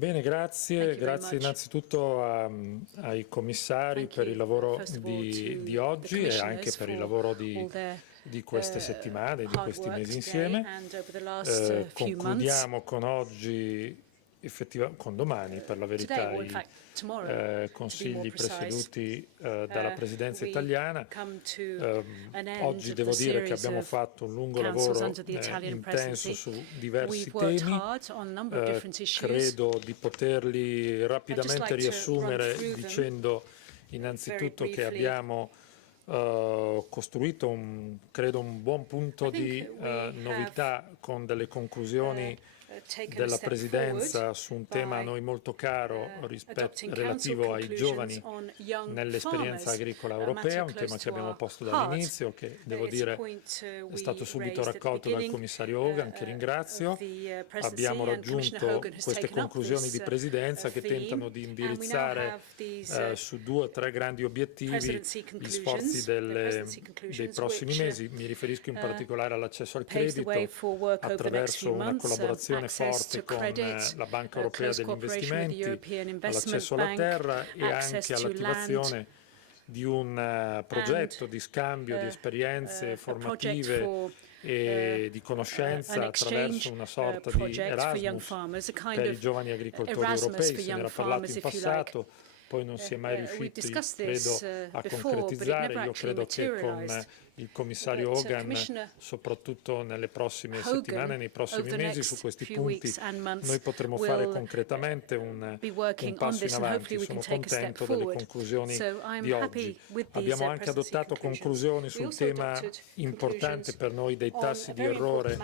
bene, grazie. Grazie innanzitutto ai commissari per il lavoro di oggi e anche per il lavoro di queste settimane, di questi mesi insieme. Concludiamo con oggi, con domani per la verità, i consigli presieduti dalla Presidenza italiana. Oggi devo dire che abbiamo fatto un lungo lavoro intenso su diversi temi. Credo di poterli rapidamente riassumere dicendo innanzitutto che abbiamo costruito credo un buon punto di novità con delle conclusioni della Presidenza su un tema a noi molto caro relativo ai giovani nell'esperienza agricola europea, un tema che abbiamo posto dall'inizio, che devo dire è stato subito raccolto dal commissario Hogan, che ringrazio. Abbiamo raggiunto queste conclusioni di Presidenza che tentano di indirizzare su 2 o 3 grandi obiettivi gli sforzi dei prossimi mesi. Mi riferisco in particolare all'accesso al credito attraverso una collaborazione forte con la Banca Europea degli Investimenti, all'accesso alla terra e anche all'attivazione di un progetto di scambio di esperienze formative e di conoscenza attraverso una sorta di Erasmus per i giovani agricoltori europei. Se ne era parlato in passato, poi non si è mai riusciti, credo, a concretizzare. Io credo che con il commissario Hogan, soprattutto nelle prossime settimane, nei prossimi mesi, su questi punti noi potremo fare concretamente un passo in avanti. Sono contento delle conclusioni di oggi. Abbiamo anche adottato conclusioni sul tema importante per noi dei tassi di errore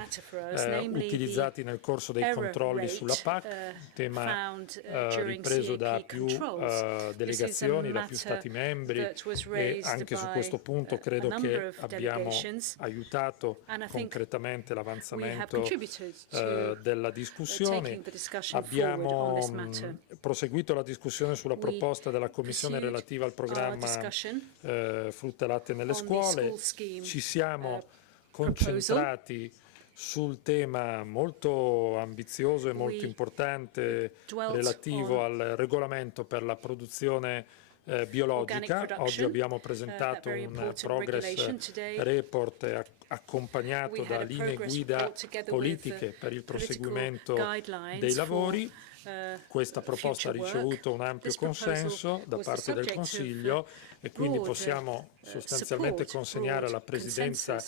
utilizzati nel corso dei controlli sulla PAC, tema ripreso da più delegazioni, da più Stati membri, e anche su questo punto credo che abbiamo aiutato concretamente l'avanzamento della discussione. Abbiamo proseguito la discussione sulla proposta della Commissione relativa al programma frutta e latte nelle scuole. Ci siamo concentrati sul tema molto ambizioso e molto importante relativo al regolamento per la produzione biologica. Oggi abbiamo presentato un progress report accompagnato da linee guida politiche per il proseguimento dei lavori. Questa proposta ha ricevuto un ampio consenso da parte del Consiglio e quindi possiamo sostanzialmente consegnare alla Presidenza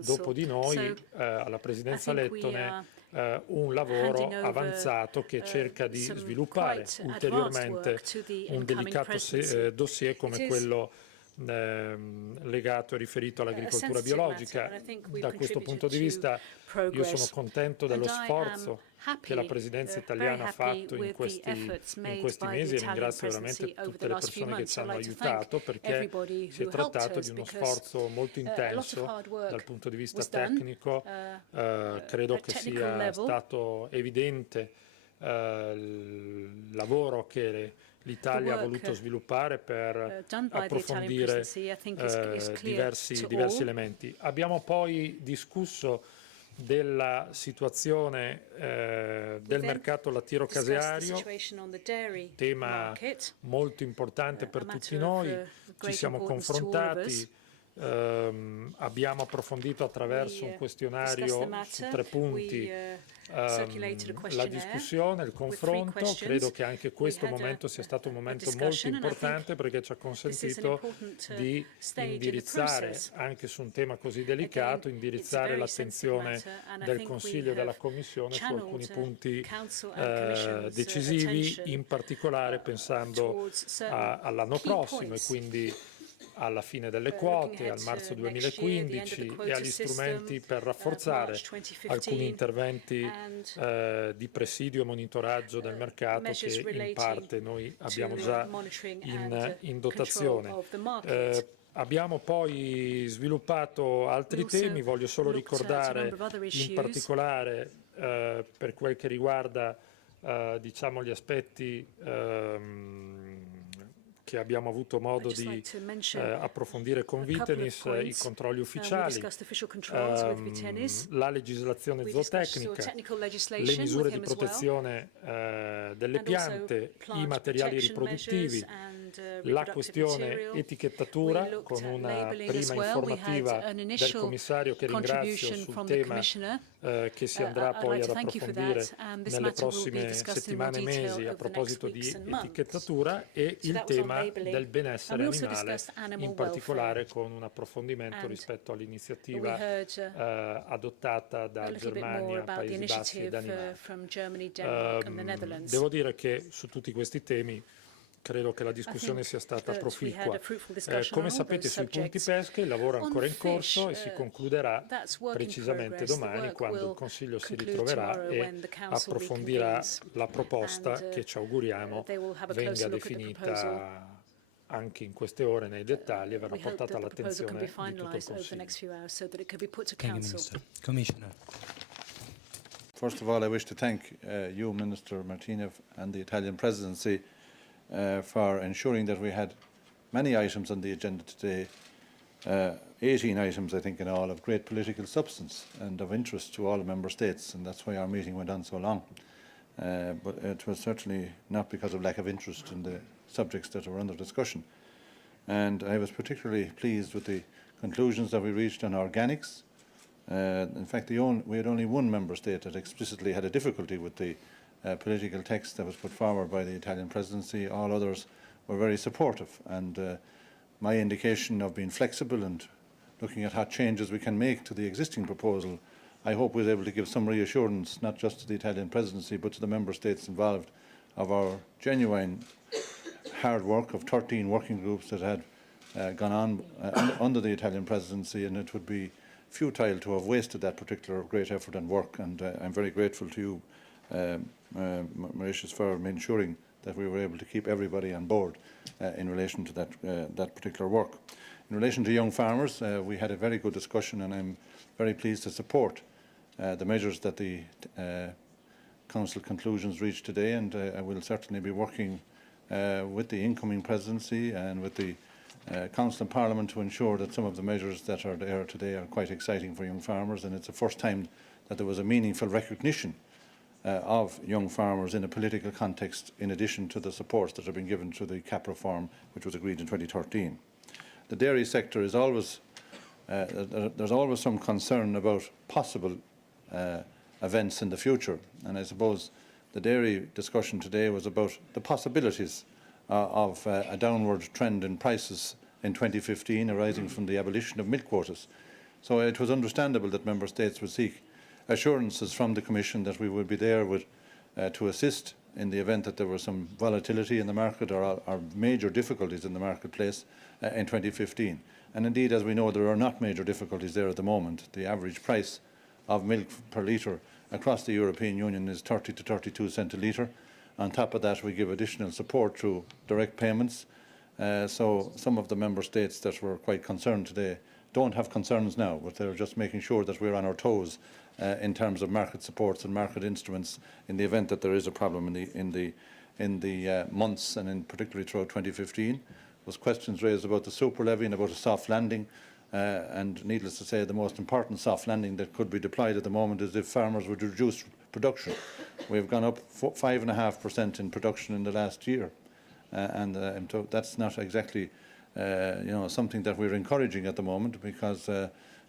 dopo di noi, alla Presidenza lettone, un lavoro avanzato che cerca di sviluppare ulteriormente un delicato dossier come quello legato e riferito all'agricoltura biologica. Da questo punto di vista io sono contento dello sforzo che la Presidenza italiana ha fatto in questi mesi e ringrazio veramente tutte le persone che ci hanno aiutato, perché si è trattato di uno sforzo molto intenso dal punto di vista tecnico. Credo che sia stato evidente il lavoro che l'Italia ha voluto sviluppare per approfondire diversi elementi. Abbiamo poi discusso della situazione del mercato lattiero-caseario, tema molto importante per tutti noi. Ci siamo confrontati, abbiamo approfondito attraverso un questionario su 3 punti la discussione, il confronto. Credo che anche questo momento sia stato un momento molto importante perché ci ha consentito di indirizzare, anche su un tema così delicato, indirizzare l'attenzione del Consiglio e della Commissione su alcuni punti decisivi, in particolare pensando all'anno prossimo e quindi alla fine delle quote, al marzo 2015 e agli strumenti per rafforzare alcuni interventi di presidio e monitoraggio del mercato che in parte noi abbiamo già in dotazione. Abbiamo poi sviluppato altri temi, voglio solo ricordare in particolare per quel che riguarda diciamo gli aspetti che abbiamo avuto modo di approfondire con Vitenis, i controlli ufficiali, la legislazione zootecnica, le misure di protezione delle piante, i materiali riproduttivi, la questione etichettatura, con una prima informativa del commissario che ringrazio sul tema che si andrà poi ad approfondire nelle prossime settimane e mesi a proposito di etichettatura, e il tema del benessere animale, in particolare con un approfondimento rispetto all'iniziativa adottata da Germania, Paesi Bassi e Danimarca. Devo dire che su tutti questi temi credo che la discussione sia stata proficua. Come sapete, sui punti pesca il lavoro è ancora in corso e si concluderà precisamente domani, quando il Consiglio si ritroverà e approfondirà la proposta che ci auguriamo venga definita anche in queste ore nei dettagli e verrà portata all'attenzione di tutto il Consiglio. Commissioner. First of all, I wish to thank you, Minister Martinez, and the Italian Presidency for ensuring that we had many items on the agenda today, 18 items I think in all, of great political substance and of interest to all Member States, and that's why our meeting went on so long. But it was certainly not because of lack of interest in the subjects that were under discussion. And I was particularly pleased with the conclusions that we reached on organics. In fact, we had only one Member State that explicitly had a difficulty with the political text that was put forward by the Italian Presidency. All others were very supportive, and my indication of being flexible and looking at what changes we can make to the existing proposal, I hope was able to give some reassurance, not just to the Italian Presidency but to the Member States involved, of our genuine hard work of 13 working groups that had gone on under the Italian Presidency, and it would be futile to have wasted that particular great effort and work, and I'm very grateful to you, Mauritius, for ensuring that we were able to keep everybody on board in relation to that particular work. In relation to young farmers, we had a very good discussion, and I'm very pleased to support the measures that the Council conclusions reached today, and I will certainly be working with the incoming Presidency and with the Council and Parliament to ensure that some of the measures that are there today are quite exciting for young farmers, and it's the first time that there was a meaningful recognition of young farmers in a political context, in addition to the supports that have been given to the CAP reform, which was agreed in 2013. The dairy sector is always, there's always some concern about possible events in the future, and I suppose the dairy discussion today was about the possibilities of a downward trend in prices in 2015 arising from the abolition of milk quotas. So it was understandable that Member States would seek assurances from the Commission that we would be there to assist in the event that there was some volatility in the market or major difficulties in the marketplace in 2015. And indeed, as we know, there are not major difficulties there at the moment. The average price of milk per litre across the European Union is 30 to 32 cents a litre. On top of that, we give additional support through direct payments. So some of the Member States that were quite concerned today don't have concerns now, but they're just making sure that we're on our toes in terms of market supports and market instruments in the event that there is a problem in the months, and in particularly throughout 2015. There was questions raised about the super levy and about a soft landing, and needless to say, the most important soft landing that could be deployed at the moment is if farmers would reduce production. We've gone up 5.5% in production in the last year, and so that's not exactly something that we're encouraging at the moment, because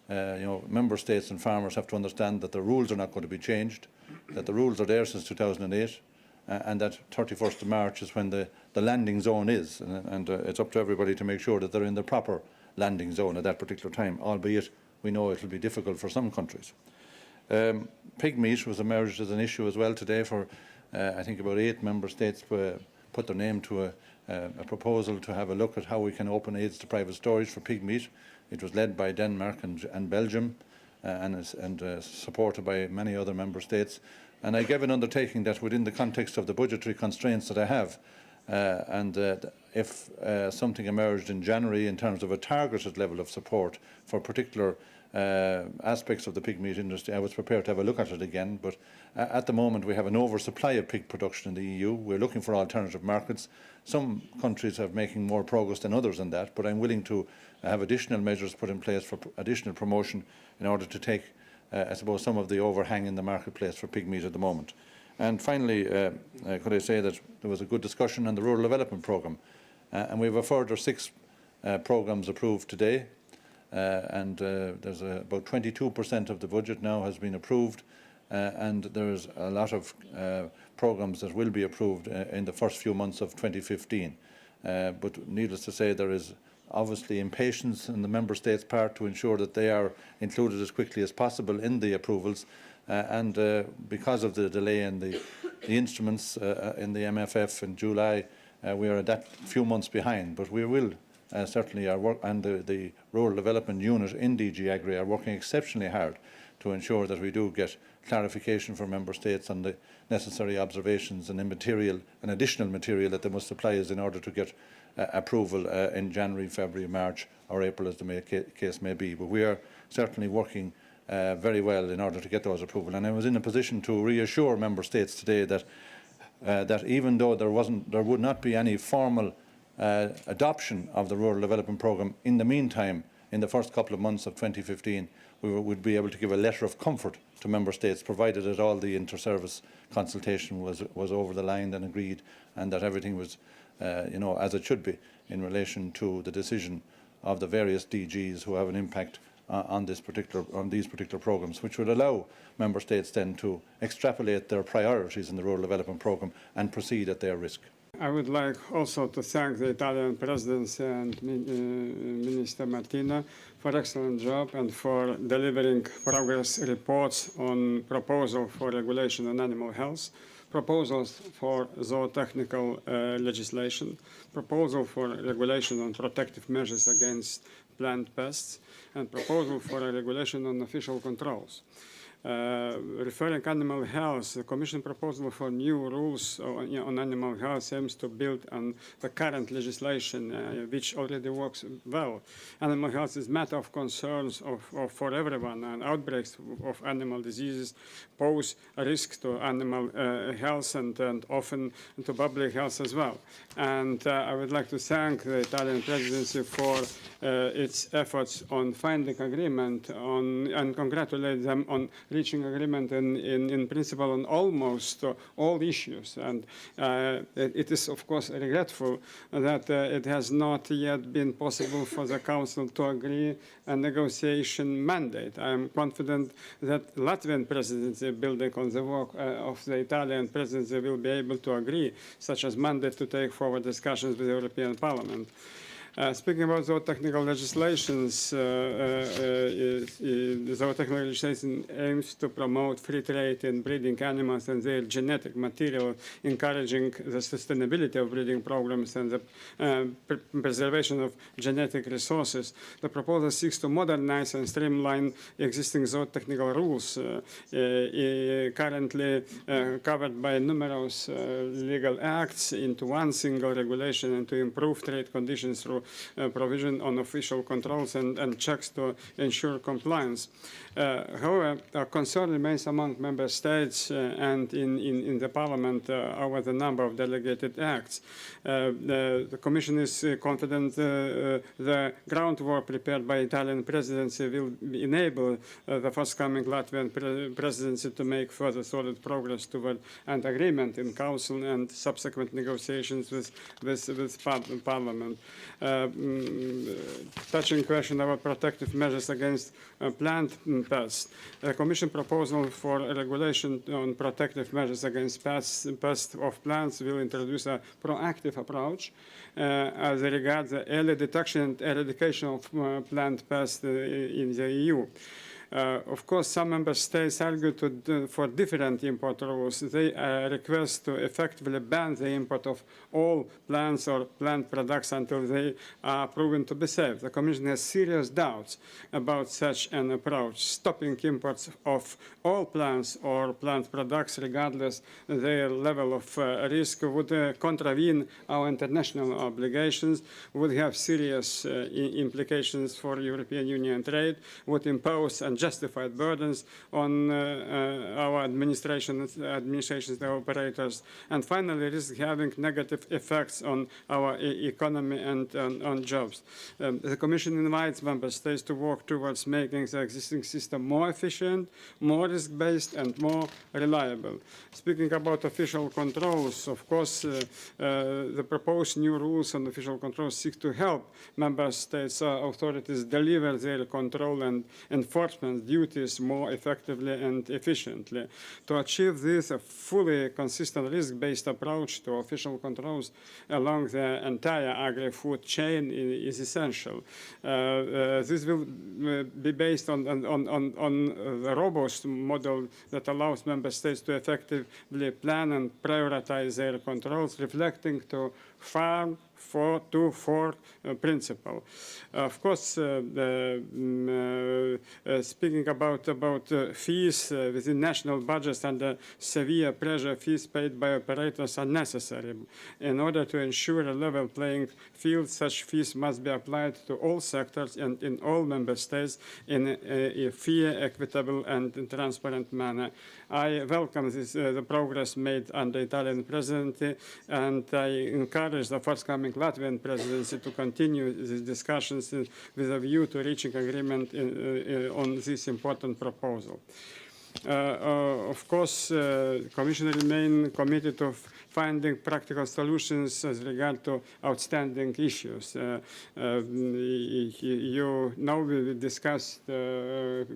Member States and farmers have to understand that the rules are not going to be changed, that the rules are there since 2008, and that 31st of March is when the landing zone is, and it's up to everybody to make sure that they're in the proper landing zone at that particular time, albeit we know it will be difficult for some countries. Pig meat was emerged as an issue as well today for, I think, about 8 Member States put their name to a proposal to have a look at how we can open aids to private storage for pig meat. It was led by Denmark and Belgium and supported by many other Member States. And I gave an undertaking that within the context of the budgetary constraints that I have, if something emerged in January in terms of a targeted level of support for particular aspects of the pig meat industry, I was prepared to have a look at it again. But at the moment, we have an oversupply of pig production in the EU. We're looking for alternative markets. Some countries are making more progress than others in that, but I'm willing to have additional measures put in place for additional promotion in order to take, I suppose, some of the overhang in the marketplace for pig meat at the moment. And finally, could I say that there was a good discussion on the rural development programme, and we have a further 6 programmes approved today. And there's about 22% of the budget now has been approved, and there's a lot of programmes that will be approved in the first few months of 2015. But needless to say, there is obviously impatience on the Member States' part to ensure that they are included as quickly as possible in the approvals, and because of the delay in the instruments in the MFF in July, we are at that few months behind, but we will certainly our work, and the Rural Development Unit in DG Agri are working exceptionally hard to ensure that we do get clarification from Member States on the necessary observations and additional material that they must supply us in order to get approval in January, February, March or April, as the case may be. But we are certainly working very well in order to get those approvals. And I was in a position to reassure Member States today that that even though there would not be any formal adoption of the Rural Development Programme in the meantime, in the first couple of months of 2015, we would be able to give a letter of comfort to Member States, provided that all the inter-service consultation was over the line and agreed, and that everything was, as it should be in relation to the decision of the various DGs who have an impact on these particular programmes, which would allow Member States then to extrapolate their priorities in the Rural Development Programme and proceed at their risk. I would like also to thank the Italian Presidency and Minister Martina for excellent job and for delivering progress reports on proposal for regulation on animal health, proposals for zootechnical legislation, proposal for regulation on protective measures against plant pests, and proposal for a regulation on official controls. Referring animal health, the Commission proposal for new rules on animal health aims to build on the current legislation, which already works well. Animal health is a matter of concerns for everyone, and outbreaks of animal diseases pose a risk to animal health and often to public health as well. And I would like to thank the Italian Presidency for its efforts on finding agreement and congratulate them on reaching agreement in principle on almost all issues. And it is, of course, regretful that it has not yet been possible for the Council to agree a negotiation mandate. I am confident that Latvian Presidency, building on the work of the Italian Presidency, will be able to agree such as mandate to take forward discussions with the European Parliament. Speaking about zootechnical legislations, zootechnical legislation aims to promote free trade in breeding animals and their genetic material, encouraging the sustainability of breeding programs and the preservation of genetic resources. The proposal seeks to modernize and streamline existing zootechnical rules, currently covered by numerous legal acts, into one single regulation, and to improve trade conditions through provision on official controls and checks to ensure compliance. However, concern remains among Member States and in the Parliament over the number of delegated acts. The Commission is confident the groundwork prepared by Italian Presidency will enable the forthcoming Latvian Presidency to make further solid progress toward an agreement in Council and subsequent negotiations with Parliament. Touching question about protective measures against plant pests, the Commission proposal for a regulation on protective measures against pests of plants will introduce a proactive approach as regards the early detection and eradication of plant pests in the EU. Of course, some member states argue for different import rules. They request to effectively ban the import of all plants or plant products until they are proven to be safe. The Commission has serious doubts about such an approach. Stopping imports of all plants or plant products, regardless their level of risk, would contravene our international obligations, would have serious implications for European Union trade, would impose unjustified burdens on our administrations and operators, and finally risk having negative effects on our economy and on jobs. The Commission invites member states to work towards making the existing system more efficient, more risk-based, and more reliable. Speaking about official controls, of course, the proposed new rules on official controls seek to help member states authorities deliver their control and enforcement duties more effectively and efficiently. To achieve this, a fully consistent risk-based approach to official controls along the entire agri-food chain is essential. This will be based on a robust model that allows member states to effectively plan and prioritize their controls, reflecting to farm to fork principle. Of course, speaking about fees within national budgets under severe pressure, fees paid by operators are necessary. In order to ensure a level playing field, such fees must be applied to all sectors and in all member states in a fair, equitable, and transparent manner. I welcome the progress made under Italian presidency, and I encourage the forthcoming Latvian presidency to continue these discussions with a view to reaching agreement on this important proposal. Of course, the Commission remains committed to finding practical solutions as regard to outstanding issues. You know we discussed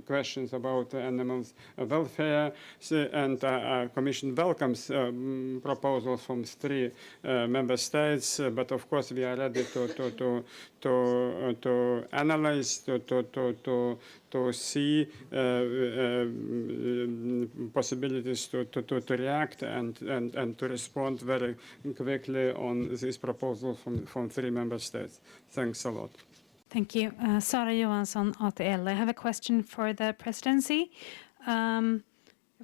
questions about animals' welfare, and the Commission welcomes proposals from 3 member states, but of course we are ready to analyze, to see possibilities to react and to respond very quickly on these proposals from 3 member states. Thanks a lot. Thank you. Sara Johansson, ATL. I have a question for the presidency. If I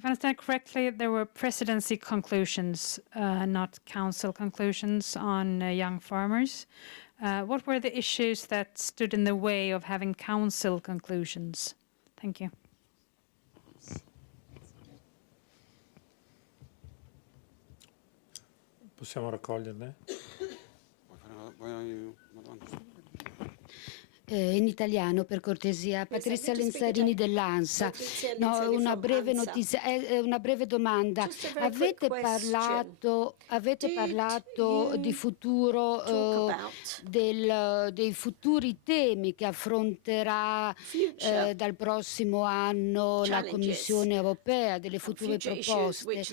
understand correctly, there were presidency conclusions, not council conclusions on young farmers. What were the issues that stood in the way of having council conclusions? Thank you. Possiamo raccoglierne? In italiano, per cortesia. Patrizia Lenzarini dell'ANSA. No, una breve notizia, una breve domanda. Avete parlato di futuro, dei futuri temi che affronterà dal prossimo anno la Commissione europea, delle future proposte.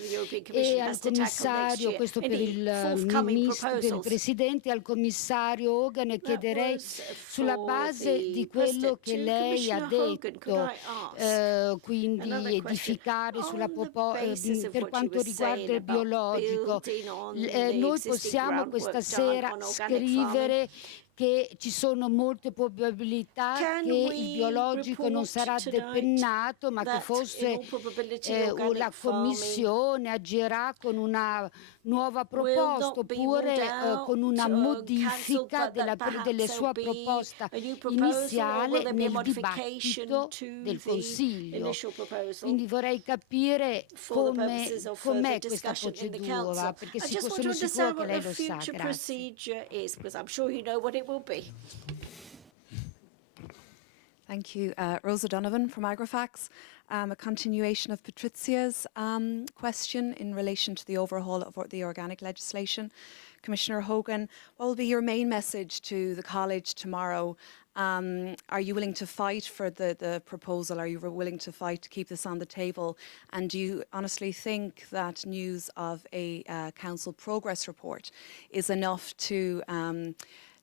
E al commissario, questo per il Presidente, al commissario Hogan chiederei sulla base di quello che lei ha detto, quindi edificare sulla per quanto riguarda il biologico. Noi possiamo questa sera scrivere che ci sono molte probabilità che il biologico non sarà depennato, ma che forse la Commissione agirà con una nuova proposta oppure con una modifica della sua proposta iniziale nel dibattito del Consiglio. Quindi vorrei capire com'è questa procedura, perché sono sicura che lei lo sa. Grazie. Thank you. Rosa Donovan from AGRIFISH. A continuation of Patrizia's question in relation to the overhaul of the organic legislation. Commissioner Hogan, what will be your main message to the College tomorrow? Are you willing to fight for the proposal? Are you willing to fight to keep this on the table? And do you honestly think that news of a Council progress report is enough to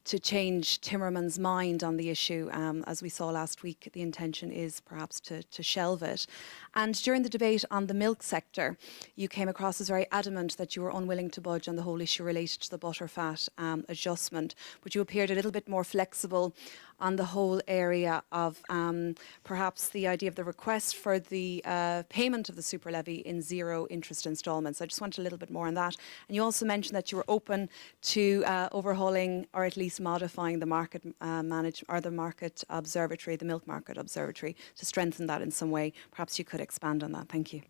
to change Timmermans' mind on the issue. As we saw last week, the intention is perhaps to shelve it. And during the debate on the milk sector, you came across as very adamant that you were unwilling to budge on the whole issue related to the butterfat adjustment, but you appeared a little bit more flexible on the whole area of perhaps the idea of the request for the payment of the super levy in zero interest instalments. I just want a little bit more on that. And you also mentioned that you were open to overhauling or at least modifying the market the market observatory, the milk market observatory, to strengthen that in some way. Perhaps you could expand on that. Thank you.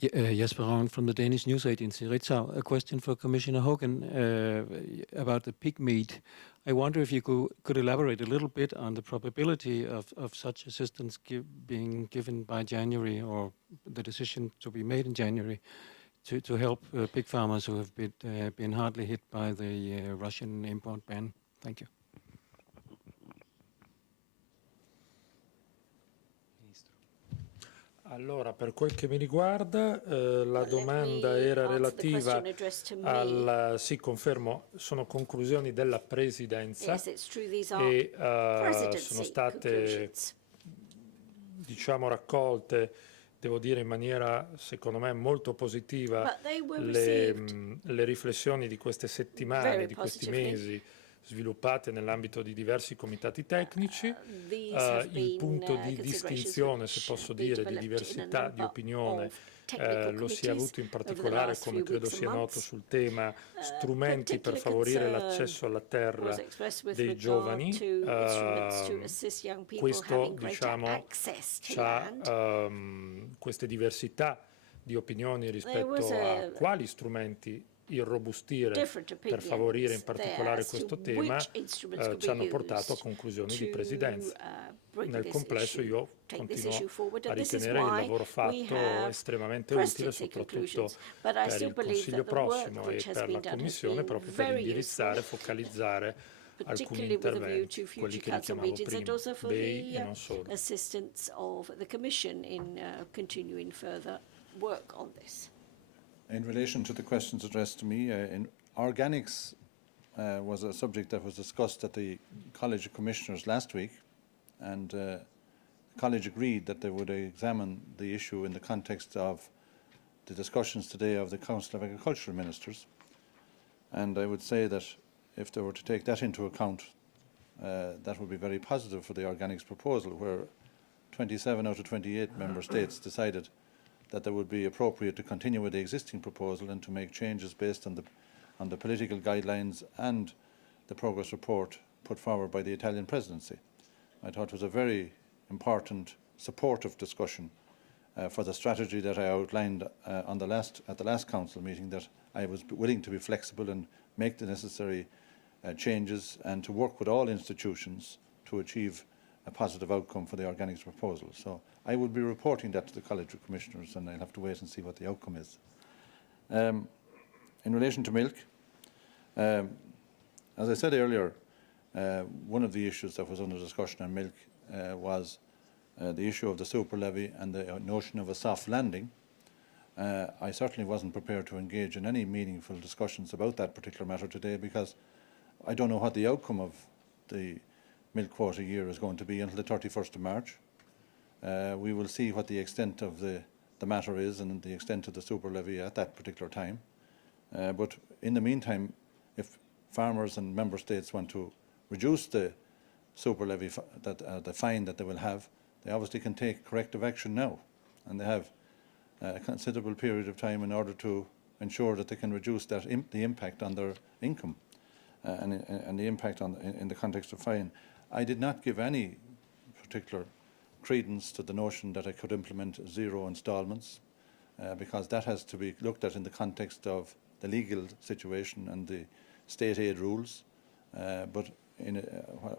Jesper Ravn from the Danish news agency Ritzau. A question for Commissioner Hogan about the pig meat. I wonder if you could elaborate a little bit on the probability of such assistance being given by January, or the decision to be made in January, to help pig farmers who have been hardly hit by the Russian import ban. Thank you. Allora, per quel che mi riguarda, la domanda era relativa al... Sì, confermo, sono conclusioni della Presidenza e sono state, diciamo, raccolte, devo dire, in maniera, secondo me, molto positiva le riflessioni di queste settimane, di questi mesi, sviluppate nell'ambito di diversi comitati tecnici. Il punto di distinzione, se posso dire, di diversità di opinione lo si è avuto in particolare, come credo sia noto, sul tema strumenti per favorire l'accesso alla terra dei giovani. Questo, diciamo, c'ha queste diversità di opinioni rispetto a quali strumenti irrobustire per favorire in particolare questo tema ci hanno portato a conclusioni di Presidenza. Nel complesso io continuo a ritenere il lavoro fatto estremamente utile, soprattutto per il Consiglio prossimo e per la Commissione, proprio per indirizzare, focalizzare alcuni interventi, quelli che richiamavo prima, BEI e non solo. In relation to the questions addressed to me, organics was a subject that was discussed at the College of Commissioners last week, and the College agreed that they would examine the issue in the context of the discussions today of the Council of Agricultural Ministers. And I would say that if they were to take that into account, that would be very positive for the organics proposal, where 27 out of 28 member states decided that it would be appropriate to continue with the existing proposal and to make changes based on the political guidelines and the progress report put forward by the Italian presidency. I thought it was a very important, supportive discussion for the strategy that I outlined at the last council meeting, that I was willing to be flexible and make the necessary changes and to work with all institutions to achieve a positive outcome for the organics proposal. So I will be reporting that to the College of Commissioners, and I'll have to wait and see what the outcome is. In relation to milk, as I said earlier, one of the issues that was under discussion on milk was the issue of the super levy and the notion of a soft landing. I certainly wasn't prepared to engage in any meaningful discussions about that particular matter today, because I don't know what the outcome of the milk quota year is going to be until the 31st of March. We will see what the extent of the matter is and the extent of the super levy at that particular time. But in the meantime, if farmers and member states want to reduce the super levy, the fine that they will have, they obviously can take corrective action now, and they have a considerable period of time in order to ensure that they can reduce that the impact on their income and the impact in the context of fine. I did not give any particular credence to the notion that I could implement zero instalments, because that has to be looked at in the context of the legal situation and the state aid rules. But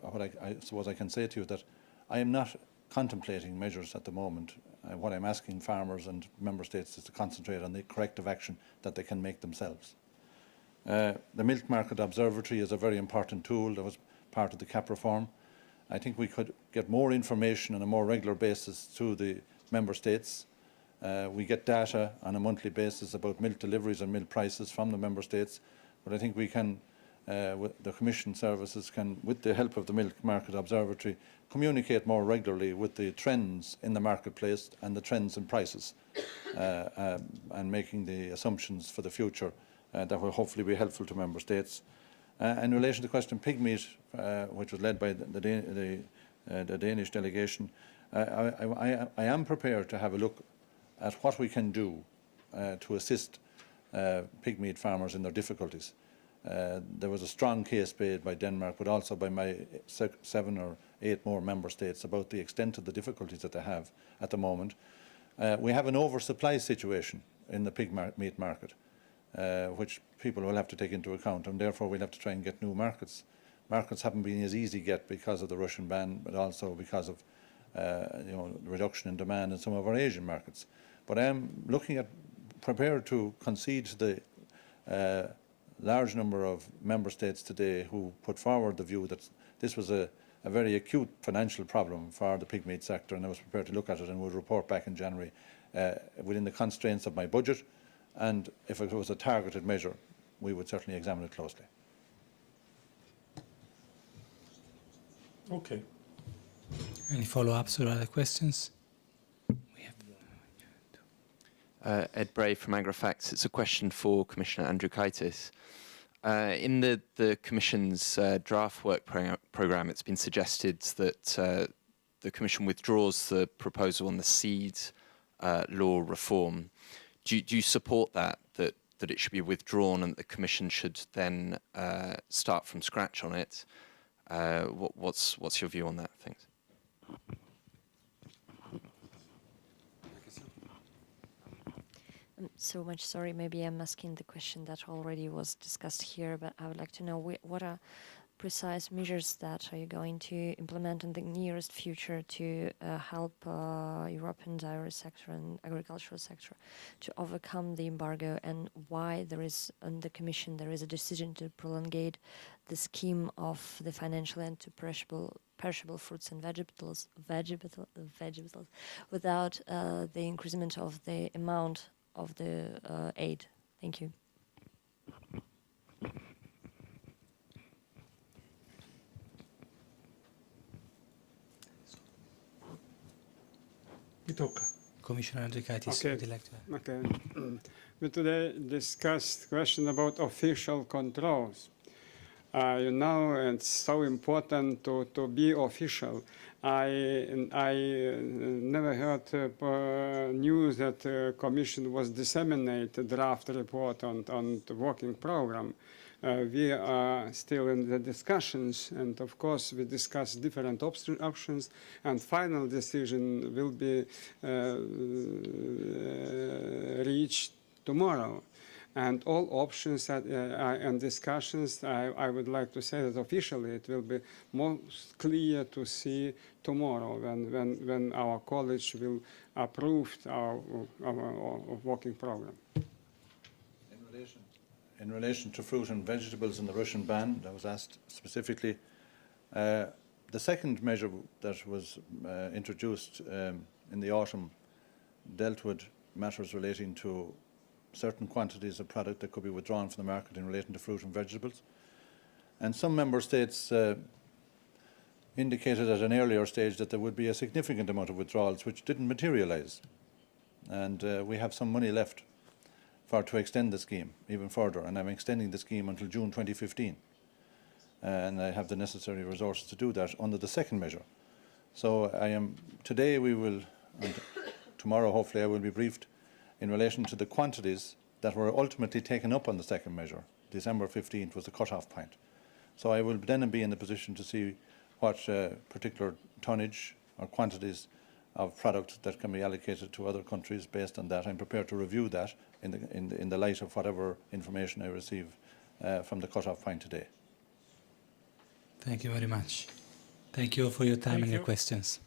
what I suppose I can say to you that I am not contemplating measures at the moment. What I'm asking farmers and member states is to concentrate on the corrective action that they can make themselves. The Milk Market Observatory is a very important tool that was part of the CAP reform. I think we could get more information on a more regular basis to the member states We get data on a monthly basis about milk deliveries and milk prices from the Member States, but I think we can, with the Commission services can, with the help of the Milk Market Observatory, communicate more regularly with the trends in the marketplace and the trends in prices, and making the assumptions for the future that will hopefully be helpful to Member States. In relation to the question of pig meat, which was led by the Danish delegation, I am prepared to have a look at what we can do to assist pig meat farmers in their difficulties. There was a strong case made by Denmark, but also by my 7 or 8 more member states about the extent of the difficulties that they have at the moment. We have an oversupply situation in the pig meat market, which people will have to take into account, and therefore we'll have to try and get new markets. Markets haven't been as easy to get because of the Russian ban, but also because of reduction in demand in some of our Asian markets. But I am prepared to concede to the large number of member states today who put forward the view that this was a very acute financial problem for the pig meat sector, and I was prepared to look at it and would report back in January within the constraints of my budget, and if it was a targeted measure, we would certainly examine it closely. Okay. Any follow-ups or other questions? Ed Bray from AGRIFISH. It's a question for Commissioner Andriukaitis. In the Commission's draft work programme, it's been suggested that the Commission withdraws the proposal on the seed law reform. Do you support that it should be withdrawn and the Commission should then start from scratch on it? What's your view on that? Thanks. I'm so much sorry, maybe I'm asking the question that already was discussed here, but I would like to know what are precise measures that are you going to implement in the nearest future to help European dairy sector and agricultural sector to overcome the embargo, and why there is, on the Commission, there is a decision to prolongate the scheme of the financial aid to perishable fruits and vegetables without the increasement of the amount of the aid. Thank you. Commissioner Andriukaitis, Okay. would you like to add? Okay. We today discussed question about official controls. You know, it's so important to be official. I never heard news that the Commission was disseminated draft report on the working program. We are still in the discussions, and of course we discuss different options, and final decision will be reached tomorrow. And all options and discussions, I would like to say that officially it will be most clear to see tomorrow when our college will approve our working program. In relation to fruit and vegetables and the Russian ban that was asked specifically, the second measure that was introduced in the autumn dealt with matters relating to certain quantities of product that could be withdrawn from the market in relation to fruit and vegetables. And some member states indicated at an earlier stage that there would be a significant amount of withdrawals which didn't materialise. And we have some money left to extend the scheme even further, and I'm extending the scheme until June 2015. And I have the necessary resources to do that under the second measure. So today we will, and tomorrow hopefully I will be briefed in relation to the quantities that were ultimately taken up on the second measure. December 15th was the cut-off point. So I will then be in a position to see what particular tonnage or quantities of product that can be allocated to other countries based on that. I'm prepared to review that in the light of whatever information I receive from the cut-off point today. Thank you very much. Thank you for your time and your questions.